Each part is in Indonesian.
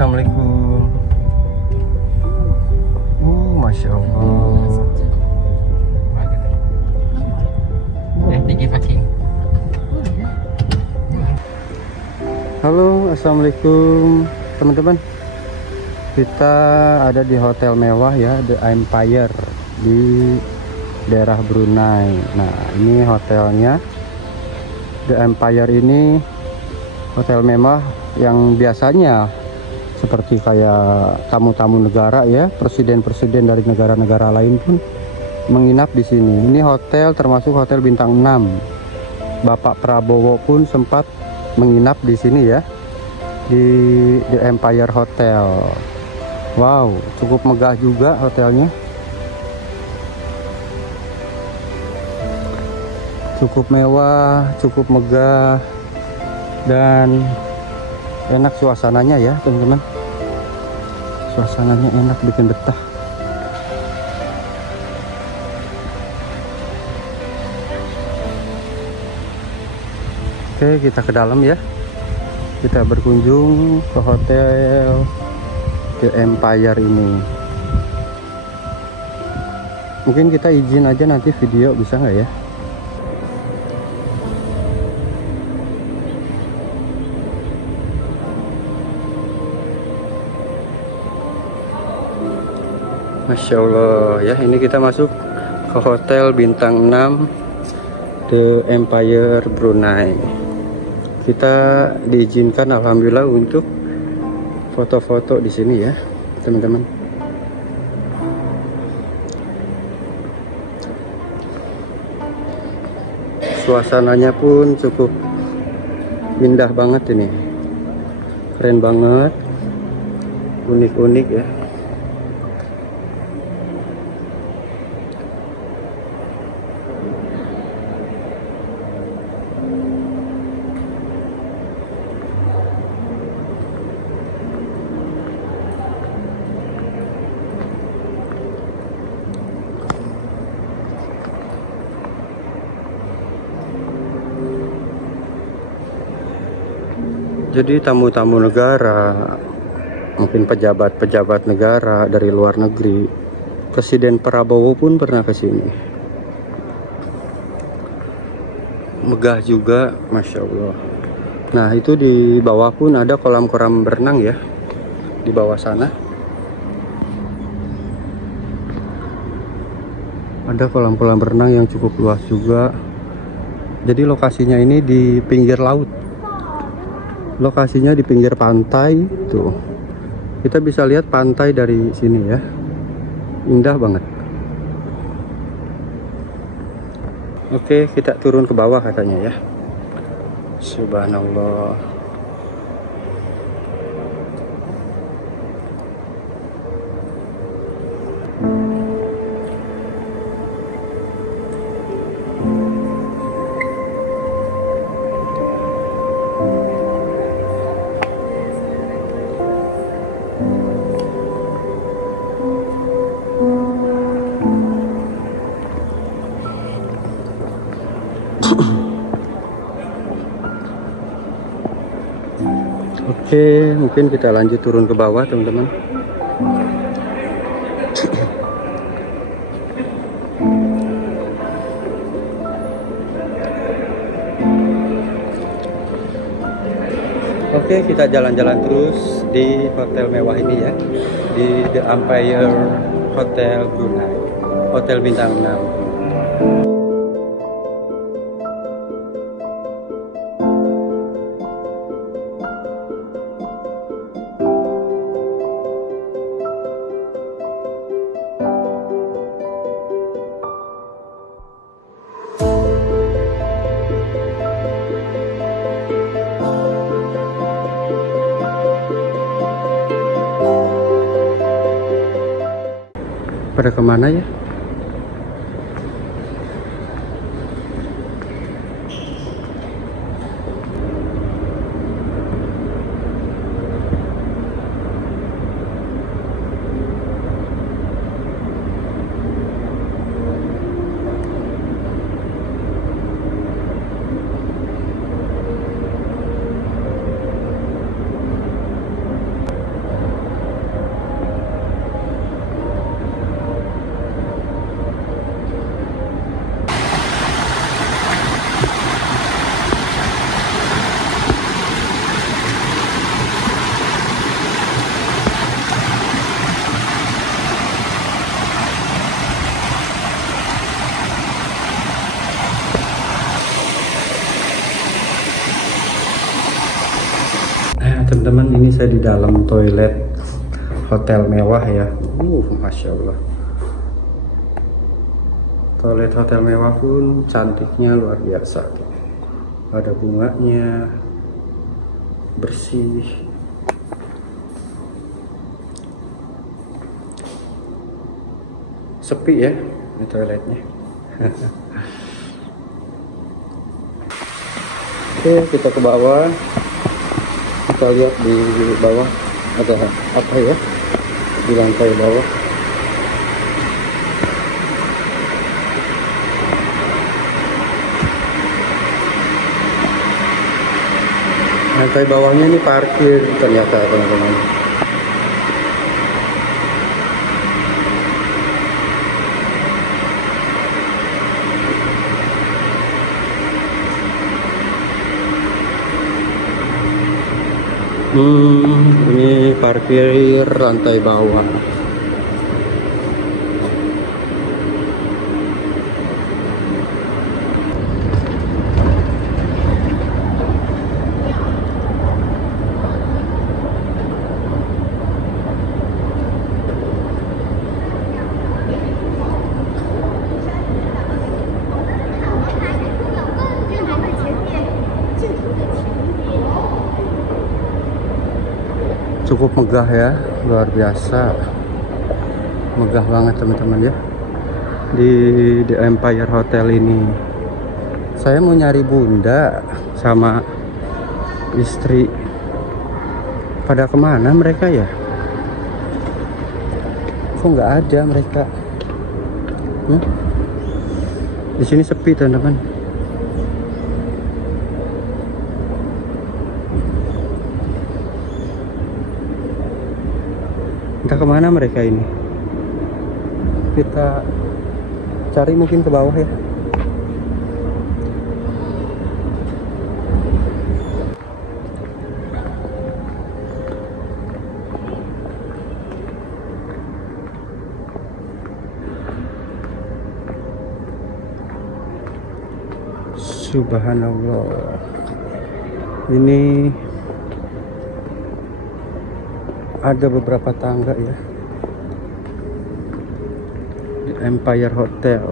Assalamualaikum. Masya Allah. Tinggi packing. Halo, assalamualaikum teman-teman. Kita ada di hotel mewah ya, The Empire di daerah Brunei. Nah, ini hotelnya. The Empire ini hotel mewah yang biasanya seperti kayak tamu-tamu negara ya, presiden-presiden dari negara-negara lain pun menginap di sini. Ini hotel termasuk hotel bintang 6. Bapak Prabowo pun sempat menginap di sini ya, di The Empire Hotel. Wow, cukup megah juga hotelnya. Cukup mewah, cukup megah, dan enak suasananya ya teman-teman. Suasananya enak, bikin betah. Oke, kita ke dalam ya. Kita berkunjung ke hotel The Empire ini. Mungkin kita izin aja nanti video, bisa nggak ya? Masya Allah ya, ini kita masuk ke hotel bintang 6 The Empire Brunei. Kita diizinkan alhamdulillah untuk foto-foto di sini ya teman-teman. Suasananya pun cukup indah banget ini, keren banget, unik-unik ya. Jadi tamu-tamu negara, mungkin pejabat-pejabat negara dari luar negeri, Presiden Prabowo pun pernah ke sini. Megah juga, Masya Allah. Nah, itu di bawah pun ada kolam-kolam berenang ya, di bawah sana. Ada kolam-kolam berenang yang cukup luas juga. Jadi lokasinya ini di pinggir laut. Lokasinya di pinggir pantai tuh. Kita bisa lihat pantai dari sini ya. Indah banget. Oke, kita turun ke bawah katanya ya. Subhanallah. Oke, mungkin kita lanjut turun ke bawah teman-teman. Oke, kita jalan-jalan terus di hotel mewah ini ya, di The Empire Hotel Brunei, hotel bintang 6. Pada kemana ya? teman-teman, ini saya di dalam toilet hotel mewah ya. Masya Allah. Toilet hotel mewah pun cantiknya luar biasa. Ada bunganya, bersih. Sepi ya di toiletnya. Oke, kita ke bawah. Kita lihat di bawah ada apa ya, di lantai bawah. Lantai bawahnya ini parkir ternyata teman-teman. Ini parkir lantai bawah. Cukup megah ya, luar biasa, megah banget teman-teman ya, di The Empire Hotel ini. Saya mau nyari bunda sama istri, pada kemana mereka ya? Kok nggak ada mereka? Di sini sepi teman-teman. Entah kemana mereka ini. Kita cari mungkin ke bawah ya. Subhanallah. Ini ada beberapa tangga ya. The Empire Hotel.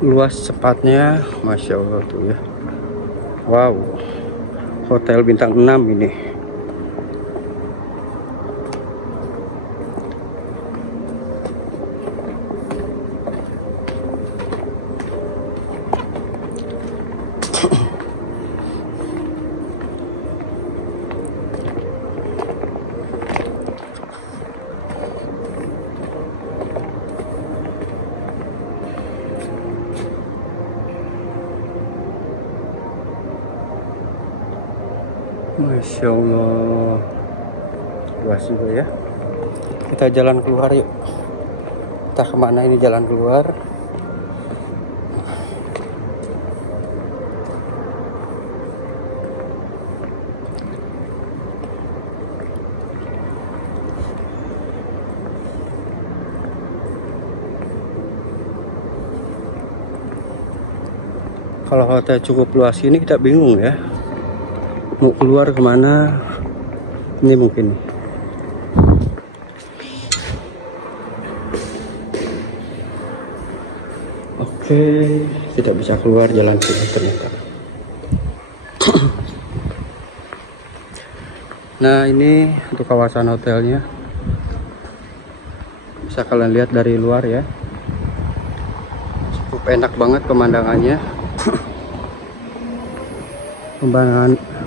Luas sepatnya, Masya Allah tuh ya. Wow. Hotel bintang 6 ini. Masya Allah, luas juga ya. Kita jalan keluar yuk. Entah kemana ini jalan keluar. Kalau hotel cukup luas ini kita bingung ya, mau keluar kemana. Ini mungkin oke, tidak bisa keluar jalan sini ternyata. Nah, ini untuk kawasan hotelnya, bisa kalian lihat dari luar ya. Cukup enak banget pemandangannya.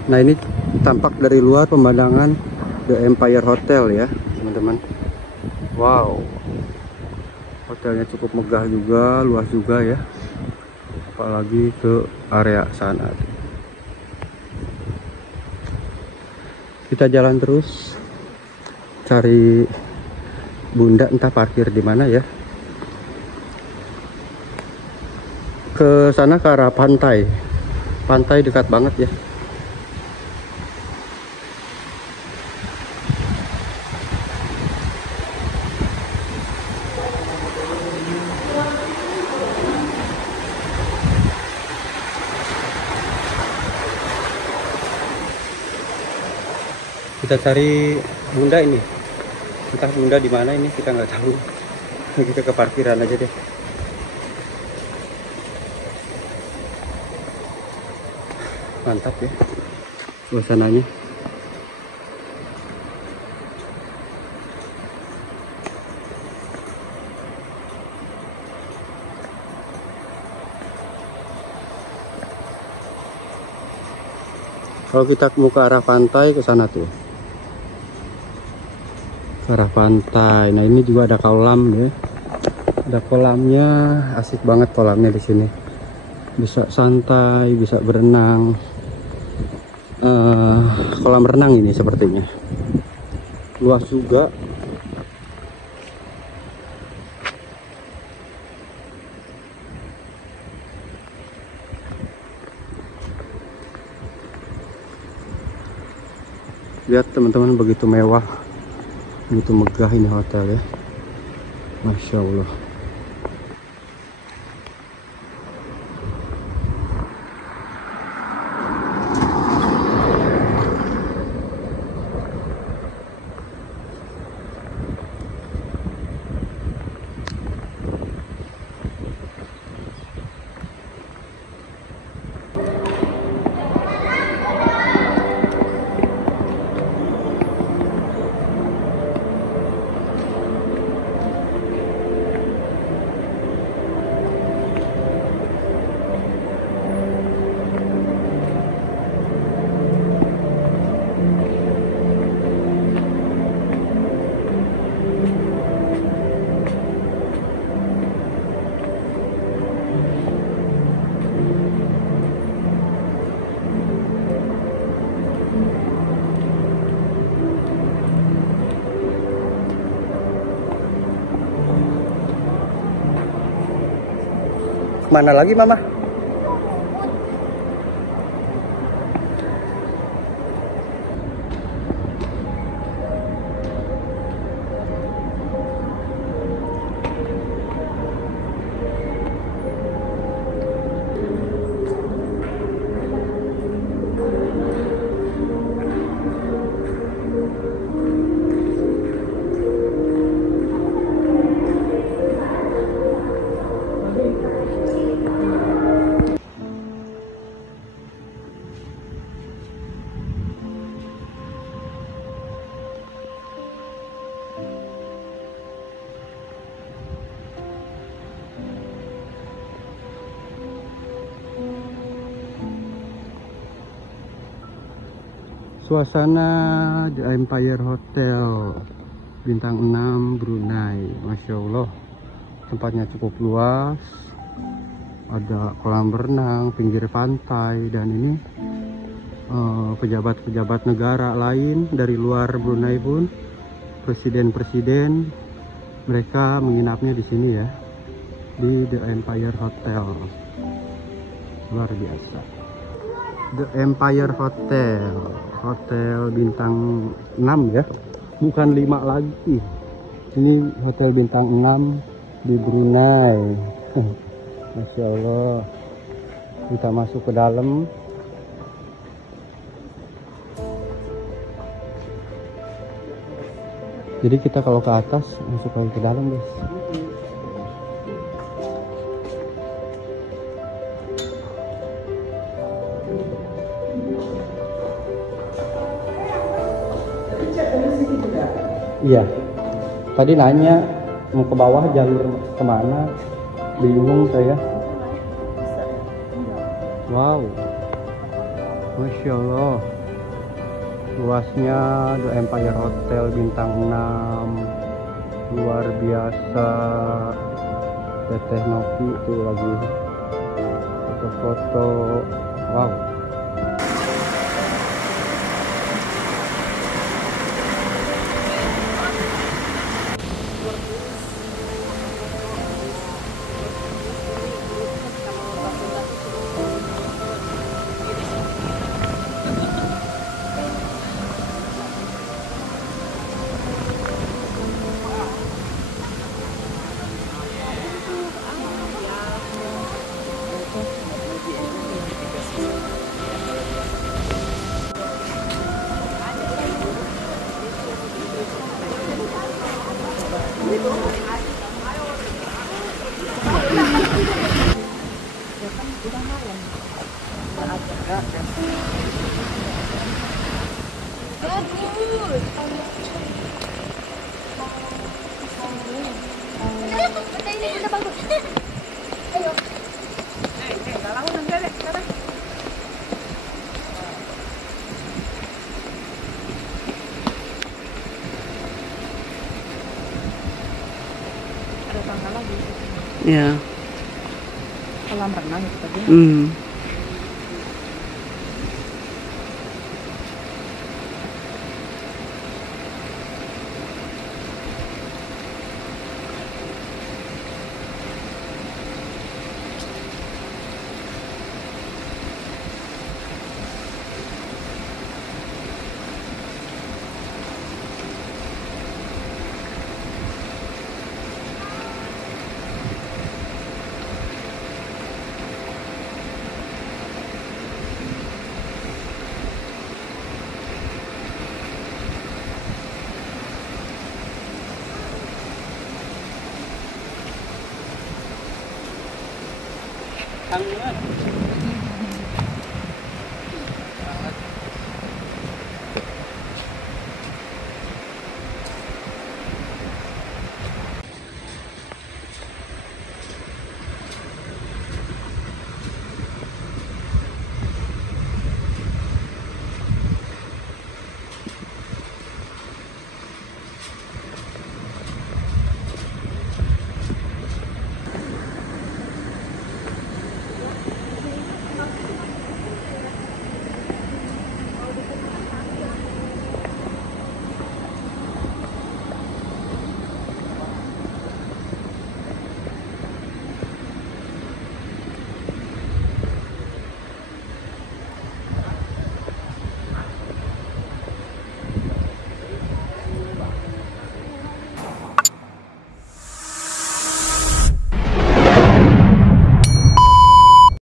Nah, ini tampak dari luar pemandangan The Empire Hotel ya teman-teman. Wow, hotelnya cukup megah juga, luas juga ya, apalagi ke area sana. Kita jalan terus cari bunda, entah parkir di mana ya. Ke sana ke arah pantai. Pantai dekat banget ya. Kita cari Bunda ini. Entah Bunda di mana ini, kita nggak tahu. Kita ke parkiran aja deh. Mantap ya suasananya. Kalau kita mau ke arah pantai, ke sana tuh, ke arah pantai. Nah ini juga ada kolam ya, ada kolamnya, asik banget kolamnya di sini. Bisa santai, bisa berenang. Kolam renang ini sepertinya, luas juga. Lihat teman-teman, begitu mewah, begitu megah ini hotel ya, Masya Allah. Mana lagi Mama? Suasana The Empire Hotel bintang 6 Brunei, Masya Allah. Tempatnya cukup luas, ada kolam renang, pinggir pantai, dan ini pejabat-pejabat negara lain dari luar Brunei pun, presiden-presiden, mereka menginapnya di sini ya, di The Empire Hotel. Luar biasa. The Empire Hotel, hotel bintang 6 ya, bukan 5 lagi. Ini hotel bintang 6 di Brunei. Masya Allah. Kita masuk ke dalam. Jadi kita kalau ke atas masuk lagi ke dalam guys. Iya, tadi nanya mau ke bawah jalur kemana, bingung saya. Wow, Masya Allah, luasnya The Empire Hotel bintang 6, luar biasa. Teteh Novi itu lagi foto-foto, wow. Udah malam. Udah ada. Bagus. Benda ini udah bagus. Ayo. Kalau nanti deh, sekarang. Ada tanggal lagi. Ya. Kolam renang itu tadi. Ang